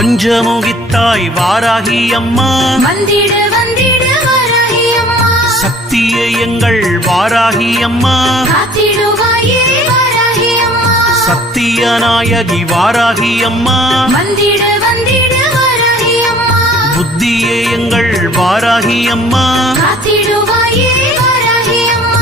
பஞ்சமுகித்தாய் வாராகி அம்மா வந்திட வந்திட வாராகி அம்மா சக்தியே எங்கள் வாராகி அம்மா காத்திடுவாயே வாராகி அம்மா சத்திய நாயகி வாராகி அம்மா வந்திட வந்திட வாராகி அம்மா புத்தியே எங்கள் வாராகி அம்மா காத்திடுவாயே வாராகி அம்மா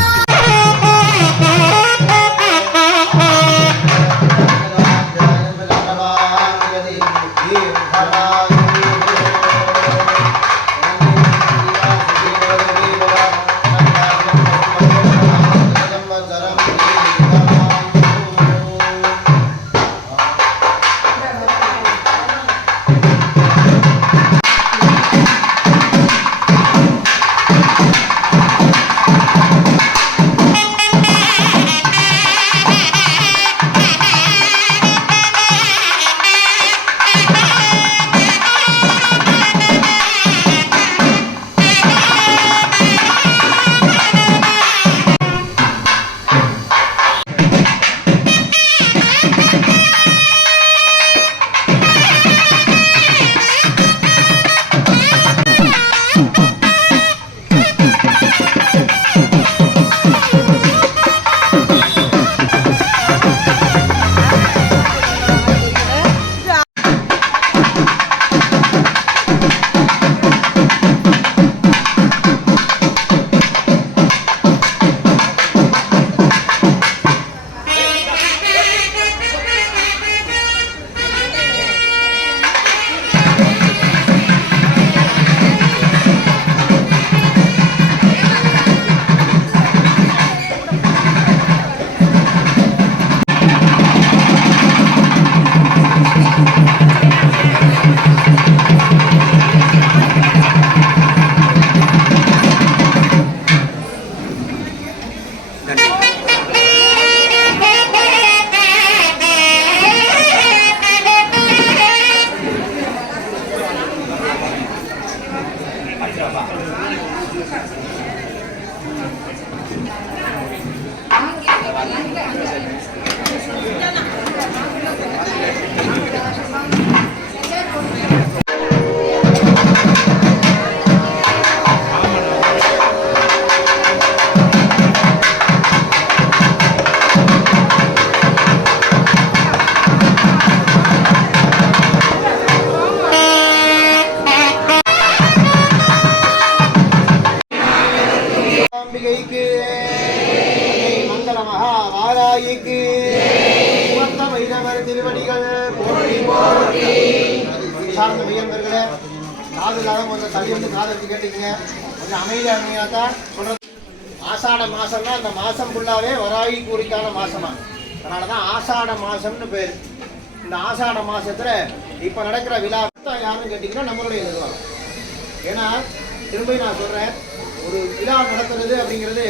திருவடிகள் சார்ந்த மையன்பர்களே காதுலாக கொஞ்சம் தள்ளி வந்து காது வச்சு கேட்டுக்கங்க. கொஞ்சம் அமைதியாக தான் சொல்றது. ஆசாட மாசம்னா அந்த மாசம் ஃபுல்லாவே வராகி கூறிக்கான மாசமா, அதனாலதான் ஆசாட மாசம்னு பேர். இந்த ஆசாட மாசத்துல இப்ப நடக்கிற விழா யாருன்னு கேட்டீங்கன்னா நம்மளுடைய நிர்வாகம். ஏன்னா திரும்ப நான் சொல்றேன், ஒரு விழா நடத்துறது அப்படிங்கிறது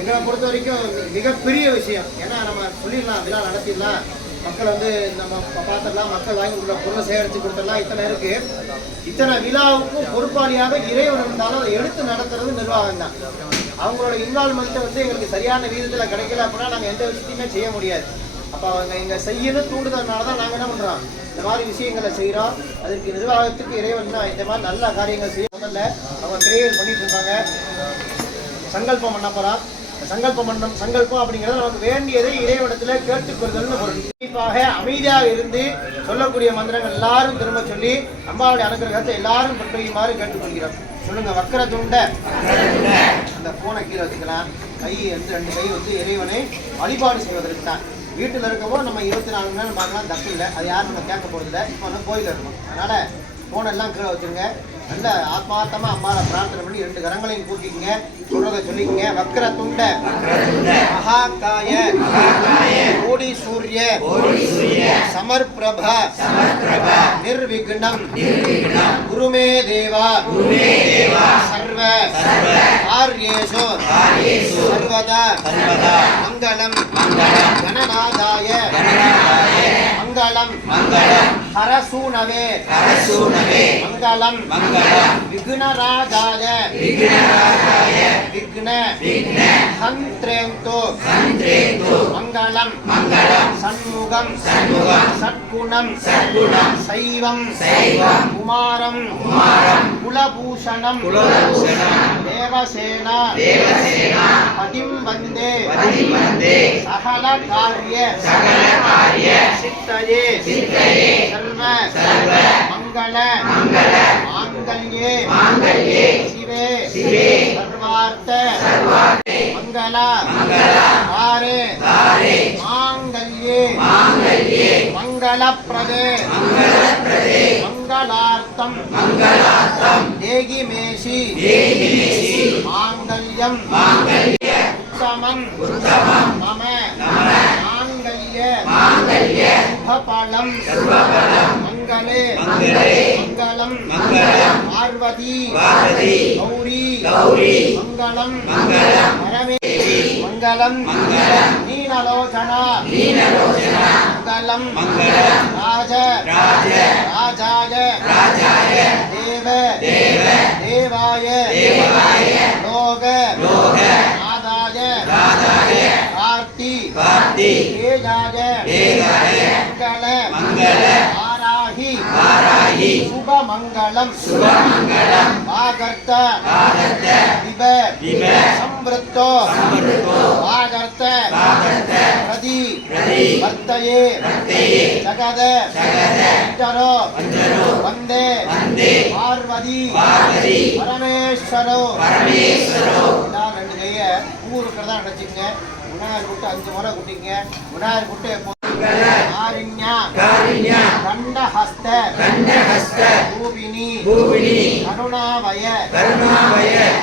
எங்களை பொறுத்த வரைக்கும் மிகப்பெரிய விஷயம். ஏன்னா நம்ம சொல்லிடலாம் விழா நடத்திடலாம், மக்கள் வந்து நம்ம பார்த்துடலாம், மக்கள் வாங்கி கொடுக்குற பொருளை சேகரித்து கொடுத்துடலாம், இத்தனை இருக்கு. இத்தனை விழாவுக்கும் பொறுப்பாளியாக இறைவன் இருந்தாலும் அதை எடுத்து நடத்துறது நிர்வாகம் தான். அவங்களோட இன்வால்மெண்ட்டை வந்து எங்களுக்கு சரியான வீதத்தில் கிடைக்கல அப்படின்னா நாங்கள் எந்த விஷயத்தையுமே செய்ய முடியாது. அப்போ அவங்க இங்கே செய்யணும் தூண்டுதல்னால தான் நாங்கள் என்ன பண்ணுறோம், இந்த மாதிரி விஷயங்களை செய்கிறோம். அதுக்கு நிர்வாகத்துக்கு இறைவன் தான் இந்த மாதிரி நல்ல காரியங்கள் செய்ய முதல்ல அவங்க கிரியேட் பண்ணிட்டு இருக்காங்க. சங்கல்பம் பண்ண போகிறோம். சங்கல்பம் அப்படிங்கிறது நமக்கு வேண்டியதை இறைவனத்தில் கேட்டுக்கொள்ளுதல்னு பொருள். கண்டிப்பாக அமைதியாக இருந்து சொல்லக்கூடிய மந்திரங்கள் எல்லாரும் திரும்ப சொல்லி அம்பாவுடைய அனுகிரகத்தை எல்லாரும் பெற்றுமாறு கேட்டுக்கொள்கிறோம். சொல்லுங்க. வக்கர துண்ட. அந்த போனை கீழே வச்சுக்கலாம். கை வந்து 2 கை வந்து இறைவனை வழிபாடு செய்வதற்கு தான். வீட்டில் இருக்கவோ நம்ம 24 மணி நேரம் பார்க்கலாம், தப்பு இல்லை. அது யாரும் நம்ம கேட்க போகிறதில்ல. இப்போ வந்து கோயில் இருக்கணும். அதனால போனெல்லாம் கீழே வச்சுருங்க. நல்ல ஆத்மார்த்தமா அம்மாவை பிரார்த்தனை பண்ணி 2 கரங்களையும் கூட்டிக்கங்க. சொல்றதை சொல்லிக்கங்க. வக்கர துண்ட மகாகாய கோடி சூரிய சமர்பிரப நிர்விக்னம் குருமே தேவா சர்வ கார்யேஷு சர்வதா மங்களம் கணநாதாய மங்களம் ஹரசூனவே மங்களம் விக்னராஜாய விக்ன ஹந்த்ரேந்து மங்களம் சண்முகம் சத்குணம் சைவம் குமாரம் குலபூஷணம் தேவசேனா பதிம் வந்தே சகல காரிய சித்தயே சர்வ மங்கள மாங்கல்யே சிவே சர்வார்த்த மங்கள ஹாரே மாங்கல்யே மங்களப்ரதே மங்களார்த்தம் தேகி மேஷி மாங்கல்யம் உத்தமம் மம மாங்கல்ய சுபபலம் மங்களே மங்களம் பார்வதி கௌரி மங்களம் பரமே மங்களம் நீலலோச்சனா மங்களம் ராஜாய தேவாய லோக நாதாய கார்த்தி தேஜாய மங்கள ஆராஹி சுபமங்களம் ஆகர்த்த விப சம்வృத்தோ ஆகர்த்த பிரதி வர்த்தயே ஜகத விட்டரோ வந்தே பார்வதி பரமேஸ்வரோ எல்லாரும் ரெண்டு கைய பூ இருக்கிறதா நினைச்சுங்க. விநாயகர் கூட்டு 5 முறை குட்டிங்க. விநாயகர் கூட்டு காருண்யா கண்டஹஸ்த பூபினி கருணாவய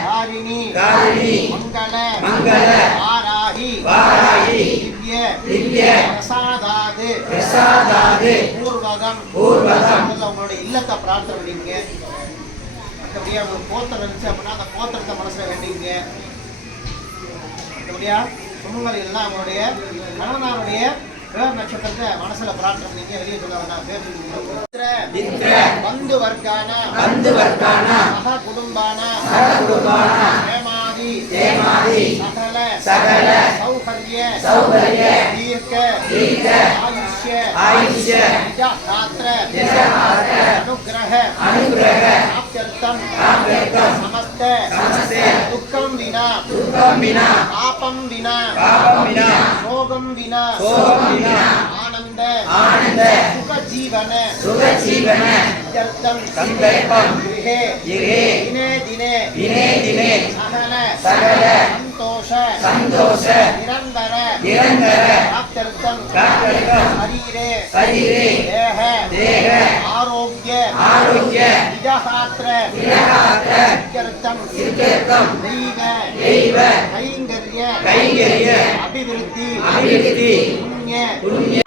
காரிணி மங்கள ஆராஹி திவ்ய பிரசாதாது பூர்வகம் உங்களுடைய இல்லத்தை பிரார்த்தனை பண்ணிங்க. மற்றபடியா உங்களுக்கு கோத்திரம் இருந்துச்சு அப்படின்னா அந்த கோத்திரத்தை மனசுல வேண்டிங்க. மற்றபடியா சுமங்கல் எல்லாம் அவங்களுடைய கணவனாருடைய பேர் நட்சத்திரத்தை மனசுல பிரார்த்தனை பண்ணீங்க. வெளியே சொல்லுவாங்க பேர் பந்து வர்க்கான சக குடும்பான ஹேமாதி சகல சௌகர்ய தீர்க்க ஆயுஷ்ய நிஜாத்ர அனுகிரக ஆப்யர்த்தம் நமஸ்தே துக்கம் வினா பாபம் வினா சோகம் வினா ஆனந்த சுக ஜீவன சந்தர்ப்பம் தினே தினே சகல சந்தோஷ நிரந்தர ஆப்யர்த்தம் சரீரே தேக ஆரோக்கிய நிஜஹாத்ர தெய்வ கைங்கர்ய அபிவிருத்தி புண்ணிய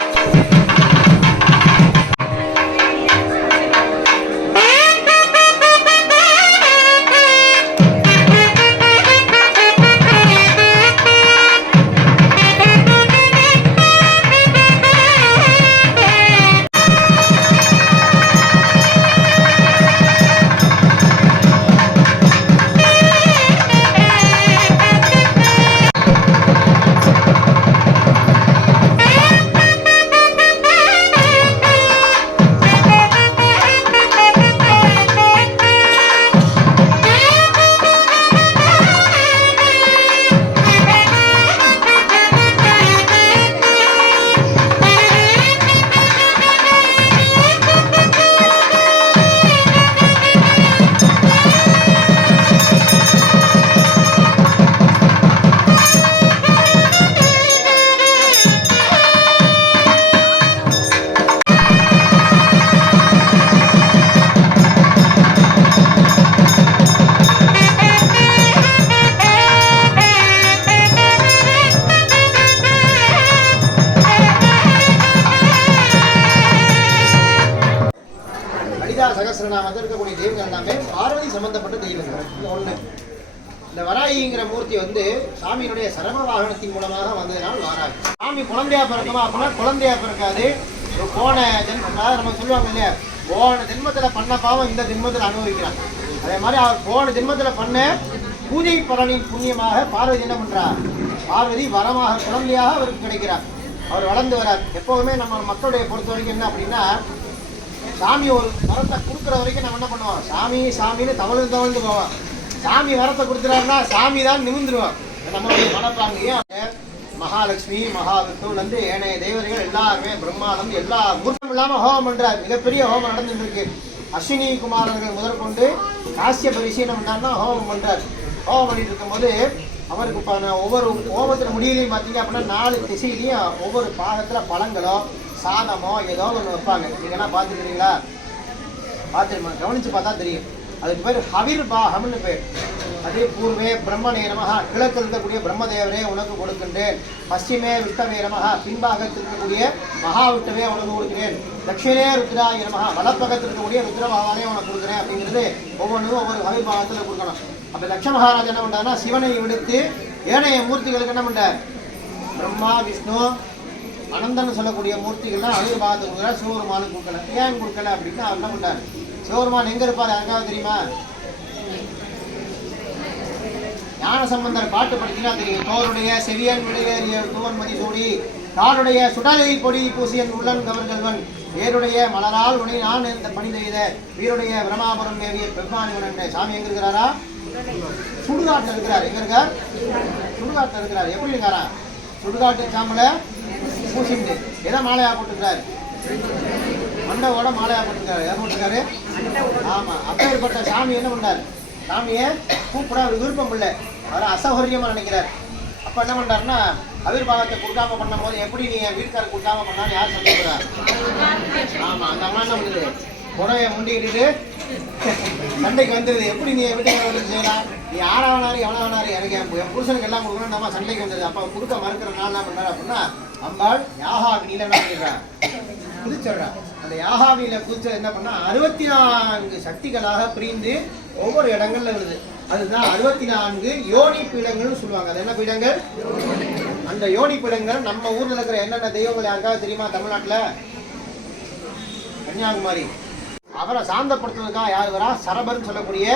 சகஸ்ரநாமத்தில் இருக்கக்கூடிய தெய்வங்கள் எல்லாமே பார்வதி சம்பந்தப்பட்ட தெய்வங்கள். ஒன்று இந்த வராகிங்கிற மூர்த்தி வந்து சாமியினுடைய சரம வாகனத்தின் மூலமாக வந்ததுனால் வாராகி. சாமி குழந்தையா பிறக்குமா அப்படின்னா குழந்தையா பிறக்காது. போன ஜென்மம், அதாவது நம்ம சொல்லுவாங்க இல்லையா, போன ஜென்மத்தில் பண்ண பாவம் இந்த ஜென்மத்தில் அனுபவிக்கிறான். அதே மாதிரி அவர் போன ஜென்மத்தில் பண்ண பூஜை பலனின் புண்ணியமாக பார்வதி என்ன பண்றார், பார்வதி வரமாக குழந்தையாக அவருக்கு கிடைக்கிறார். அவர் வளர்ந்து வரார். எப்போதுமே நம்ம மக்களுடைய பொறுத்த வரைக்கும் என்ன அப்படின்னா, சாமி ஒரு வரத்தை கொடுக்குற வரைக்கும் நம்ம என்ன பண்ணுவோம், சாமி சாமின்னு தவழ்ந்து போவோம். சாமி வரத்தை கொடுத்துறாருன்னா சாமி தான் நிமிந்துருவோம். நம்மளுடைய மனப்பாங்கையும் மகாலட்சுமி மகாவிஷ்ணுலேருந்து ஏனைய தேவதைகள் எல்லாருமே பிரம்மாண்டம் எல்லா மூர்த்தம் இல்லாமல் ஹோமம் பண்றார். மிகப்பெரிய ஹோமம் நடந்துட்டு இருக்கு. அஸ்வினி குமாரர்கள் முதற்கொண்டு காசிய பரிசீலனை பண்ணார்னா ஹோமம் பண்றார். ஹோமம் பண்ணிட்டு இருக்கும்போது அவருக்கு ஒவ்வொரு ஹோமத்தில் முடியலையும் பார்த்தீங்க அப்படின்னா 4 திசையிலையும் ஒவ்வொரு பாகத்தில் பழங்களோ சாதமோ ஏதோ ஒன்று வைப்பாங்க. நீங்கன்னா பார்த்துக்கிறீங்களா? பார்த்து கவனித்து பார்த்தா தெரியும். அதுக்கு பேர் ஹவிர் பாகம்னு பேர். அதே பூர்வே பிரம்மனே நமஹா, கிழக்கில் இருக்கக்கூடிய பிரம்மதேவரே உனக்கு கொடுக்கின்றேன். பশ্চিமே விஷ்ணவே நமஹா, பின்பாகத்தில் இருக்கக்கூடிய மகாவிஷ்ணுவே உனக்கு கொடுக்கிறேன். தட்சிணே ருத்ராய நமஹா, வலப்பக்கத்தில் இருக்கக்கூடிய ருத்ர பகவானே உனக்கு கொடுக்குறேன் அப்படிங்கிறது ஒவ்வொன்றும் ஒவ்வொரு ஹவிர் பாகத்தில் கொடுக்கணும். அப்போ தட்ச மகாராஜா என்ன பண்ணுறாருன்னா சிவனை விடுத்து ஏனைய மூர்த்திகளுக்கு என்ன பண்ணுறார், பிரம்மா விஷ்ணு அனந்தன்னு சொல்லக்கூடிய மூர்த்திகள்லாம் ஹவிர் பாகத்துக்கு கொடுக்குறாரு. சிவபெருமானுக்கு கொடுக்கல. ஏன் கொடுக்கல அப்படின்னா அவர் என்ன பண்ணுறாரு, சிவபெருமான் எங்கே இருப்பார் யாருக்காவது தெரியுமா? ஞான சம்பந்தர் பாட்டு படிச்சுன்னா தெரியும். தோருடைய செவியன் விடையேறிய தூவன் மதி சூடி, காலுடைய சுடலை பொடி பூசியன் உள்ளன் கவர்கள்வன், வேருடைய மலரால் உனை நான் இந்த பணி செய்த வீருடைய பிரமாபுரம் மேவிய பெருமானிவன். சாமி எங்க இருக்கிறாரா? சுடுகாட்டில் இருக்கிறார். எங்க இருக்கார்? சுடுகாட்டில் இருக்கிறார். எப்படி இருக்காரா? சுடுகாட்டு சாம்பலை பூசிட்டு எதை மாலையா போட்டுக்கிறாரு? மண்டவோட மாலையா போட்டுருக்காரு. யார் போட்டிருக்காரு? ஆமா. அப்பேற்பட்ட சாமி என்ன பண்ணார், சாமியை கூப்பிட அவர் விருப்பம் இல்லை, அவரை அசௌகரியமா நினைக்கிறார். அப்ப என்ன பண்றாருன்னா ஆவிர்வாகத்தை கொடுக்காம பண்ணும் போது எப்படி நீங்க வீட்டுக்காரர் கொடுக்காம பண்ணாலும் யார் சந்தோஷப்படுறாரு? ஆமா, அந்த அம்மா என்ன பண்ணுது, புடவைய முண்டிக்கிட்டு சண்டைக்கு வந்தது. எப்படி நீ வீட்டுக்காரர் வந்து செய்யலாம், நீ யாரா வேணாரு எவ்வளோ வேணாரு, எனக்கு என் புருஷனுக்கு எல்லாம் கொடுக்கணும், நம்ம சண்டைக்கு வந்தது. அப்ப கொடுக்க மறுக்கிற நாள் என்ன பண்றாரு அப்படின்னா, அம்பாள் யாகாக்னியில என்ன பண்ணிடுறா, குதிச்சிடுறா. அந்த யாகாக்னியில குதிச்சது என்ன பண்ணா 64 சக்திகளாக பிரிந்து ஒவ்வொரு இடங்கள்ல விழுது. அதுதான் 64 யோனி பீடங்கள்னு சொல்லுவாங்க. அது என்ன பீடங்கள்? அந்த யோனி பீடங்கள் நம்ம ஊர்ல இருக்கிற என்னென்ன தெய்வங்கள் யாருக்காவது தெரியுமா? தமிழ்நாட்டுல கன்னியாகுமரி. அவரை சாந்தப்படுத்துவதற்காக யார் வரா? சரபர்னு சொல்லக்கூடிய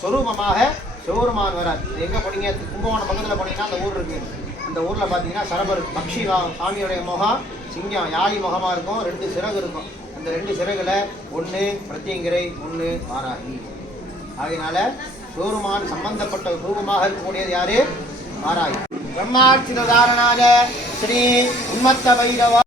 சொரூபமாக சிவபெருமான் வரார். எங்க போனீங்க? கும்பகோணம் பக்கத்துல போனீங்கன்னா அந்த ஊர் இருக்கு. அந்த ஊர்ல பாத்தீங்கன்னா சரபர் பக்ஷி சாமியோடைய முகம் சிங்கம் யாழி முகமா இருக்கும். 2 சிறகு இருக்கும். அந்த 2 சிறகுல 1 பிரத்யங்கிரை, 1 வாராகி. ஆகையினால சிவபெருமான் சம்பந்தப்பட்ட ரூபமாக இருக்கக்கூடியது யாரு? வாராகி. பிரம்மாட்சித தாரணாத ஸ்ரீ உன்மத்த பைரவா.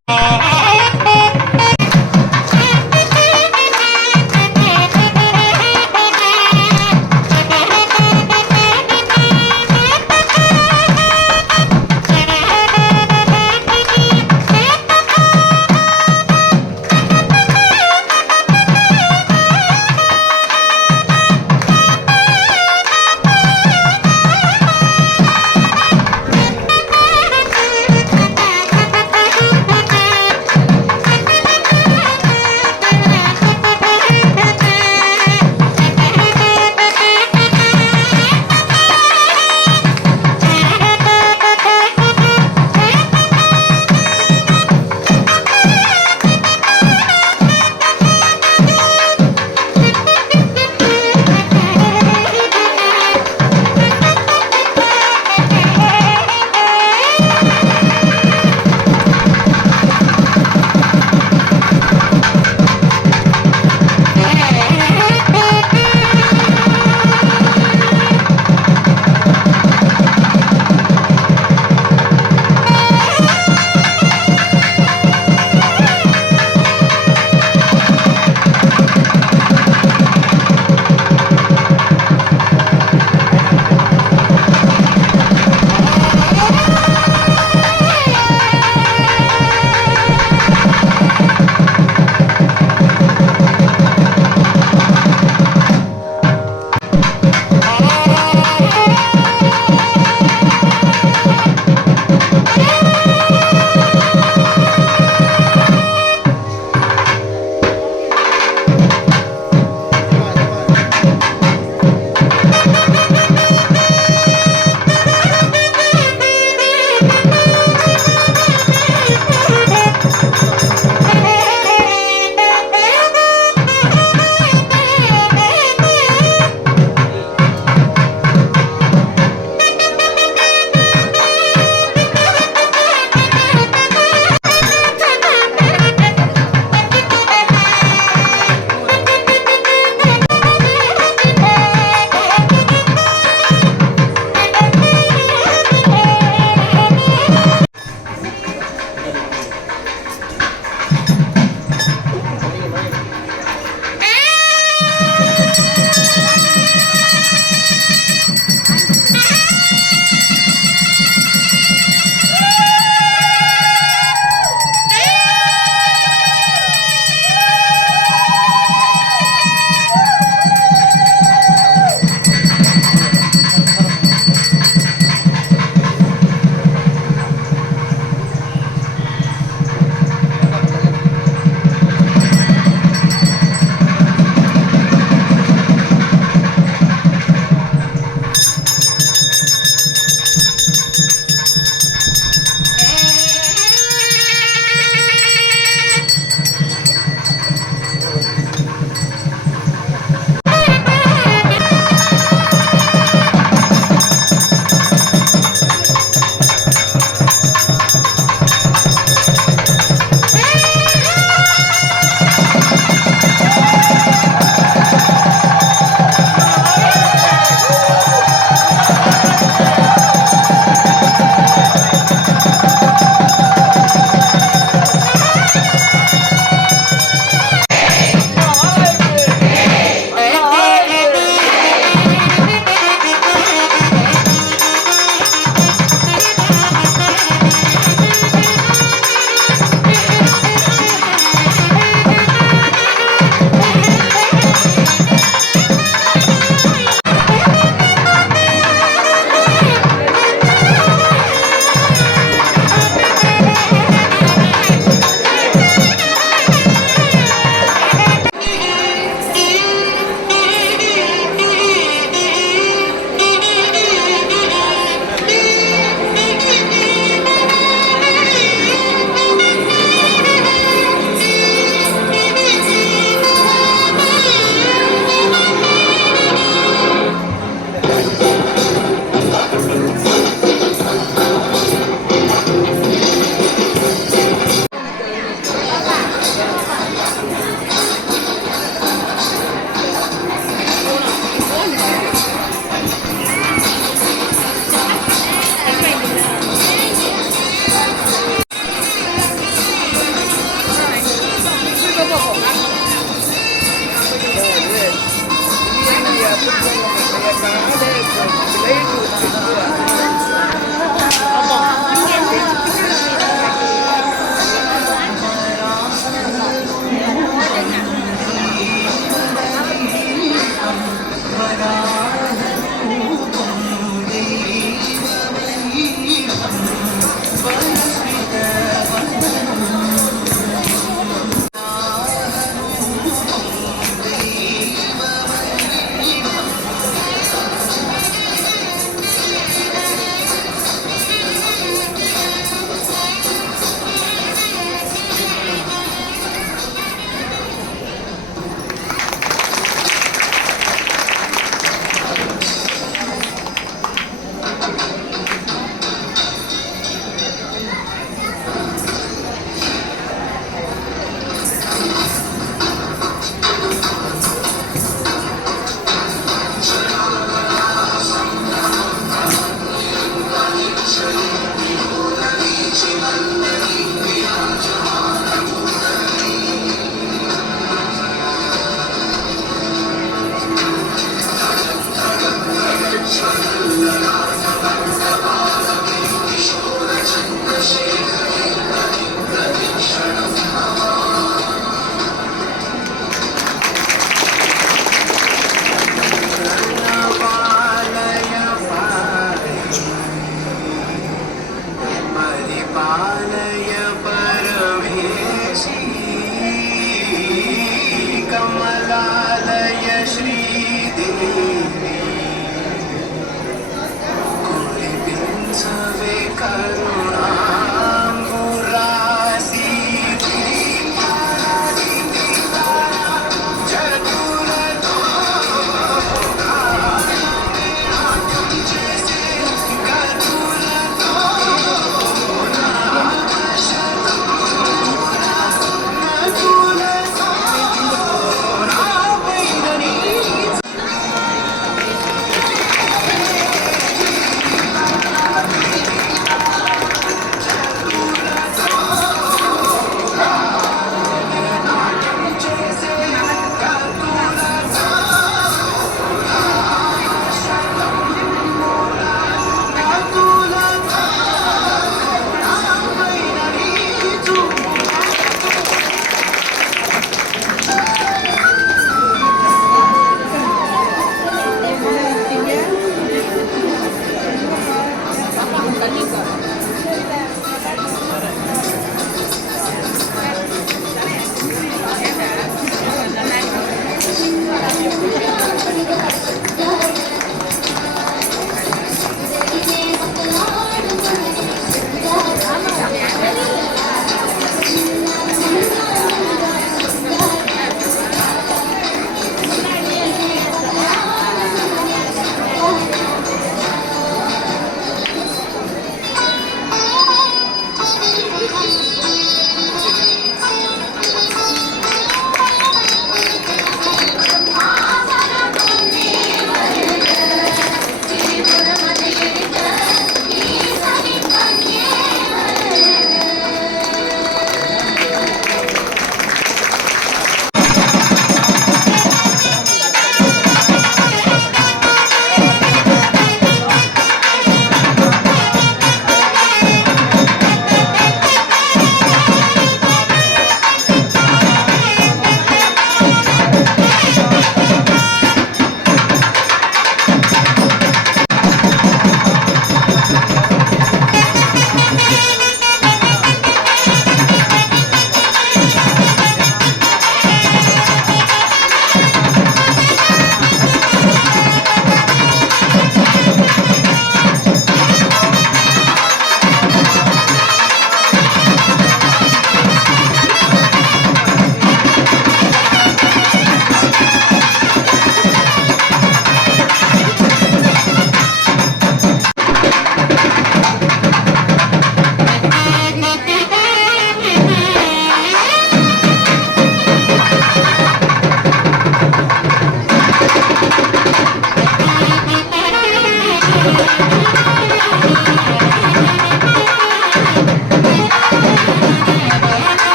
Thank you.